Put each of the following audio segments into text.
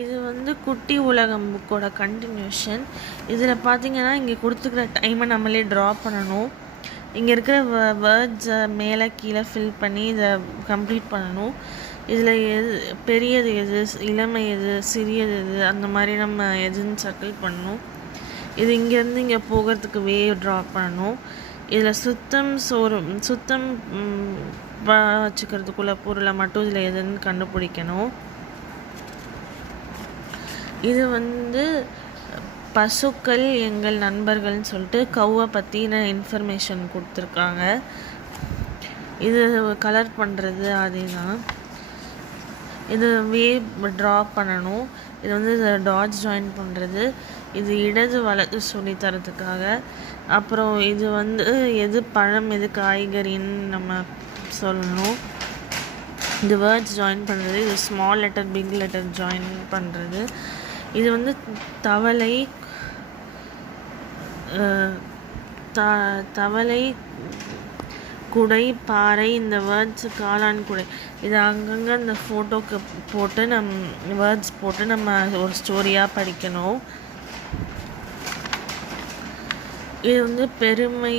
இது வந்து குட்டி உலகம் புக்கோட கண்டினியூஷன். இதில் பார்த்தீங்கன்னா இங்கே கொடுத்துக்கிற டைமை நம்மளே ட்ரா பண்ணணும். இங்கே இருக்கிற வேர்ட்ஸை மேலே கீழே ஃபில் பண்ணி இதை கம்ப்ளீட் பண்ணணும். இதில் எது பெரியது எது, இளமை எது, சிறியது எது, அந்த மாதிரி நம்ம எதுன்னு சர்க்கிள் பண்ணணும். இது இங்கேருந்து இங்கே போகிறதுக்கு வே ட்ரா பண்ணணும். இதில் சுத்தம் வச்சுக்கிறதுக்குள்ள பொருளை மட்டும் இதில் எதுன்னு கண்டுபிடிக்கணும். இது வந்து பசுக்கள் எங்கள் நண்பர்கள்னு சொல்லிட்டு கௌவை பற்றின இன்ஃபர்மேஷன் கொடுத்துருக்காங்க. இது கலர் பண்ணுறது அதே தான். இது வே ட்ரா பண்ணணும். இது வந்து டாட்ஸ் ஜாயின் பண்ணுறது. இது இடது வலது சொல்லி தரதுக்காக. அப்புறம் இது வந்து எது பழம் எது காய்கறின்னு நம்ம சொல்லணும். இது வேர்ட்ஸ் ஜாயின் பண்ணுறது. இது small letter big letter join பண்ணுறது. இது வந்து தவளை தவளை குடை பாறை, இந்த வேர்ட்ஸ் காளான் குடை, இது அங்கங்கே இந்த ஃபோட்டோக்கு போட்டு வேர்ட்ஸ் போட்டு நம்ம ஒரு ஸ்டோரியாக படிக்கணும். இது வந்து பெருமை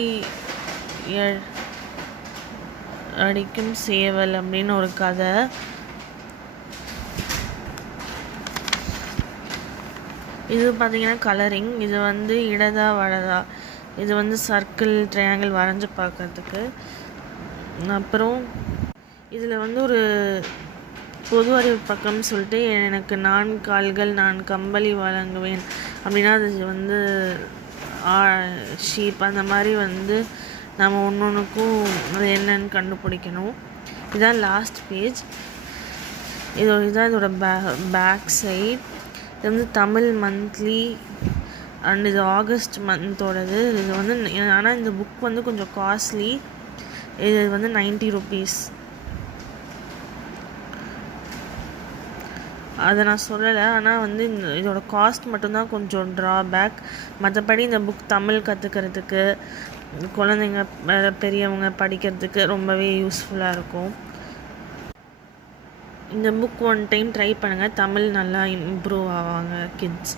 அடிக்கும் சேவல் அப்படின்னு ஒரு கதை. இது பார்த்திங்கன்னா கலரிங். இது வந்து இடதா வலதா, இது வந்து சர்க்கிள் ட்ரையாங்கிள் வரைஞ்சி பார்க்கறதுக்கு. அப்புறம் இதில் வந்து ஒரு பொது அறிவு பக்கம்னு சொல்லிட்டு எனக்கு 4 கால்கள் நான் கம்பளி வழங்குவேன் அப்படின்னா அது வந்து ஷீப், அந்த மாதிரி வந்து நம்ம ஒன்றுக்கும் அது என்னன்னு கண்டுபிடிக்கணும். இதுதான் லாஸ்ட் பேஜ். இதுதான் இதோட பேக் சைட். இது வந்து தமிழ் மந்த்லி அண்ட் இது ஆகஸ்ட் மந்தோடது. இது வந்து ஆனால் இந்த புக் வந்து கொஞ்சம் காஸ்ட்லி. இது வந்து 90 rupees. அதை நான் சொல்லலை, ஆனால் வந்து இதோட காஸ்ட் மட்டும்தான் கொஞ்சம் ட்ராபேக். மற்றபடி இந்த புக் தமிழ் கற்றுக்கிறதுக்கு, குழந்தைங்க பெரியவங்க படிக்கிறதுக்கு ரொம்பவே யூஸ்ஃபுல்லாக இருக்கும். இந்த புக் ஒன் டைம் ட்ரை பண்ணுங்கள். தமிழ் நல்லா இம்ப்ரூவ் ஆவாங்க கிட்ஸ்.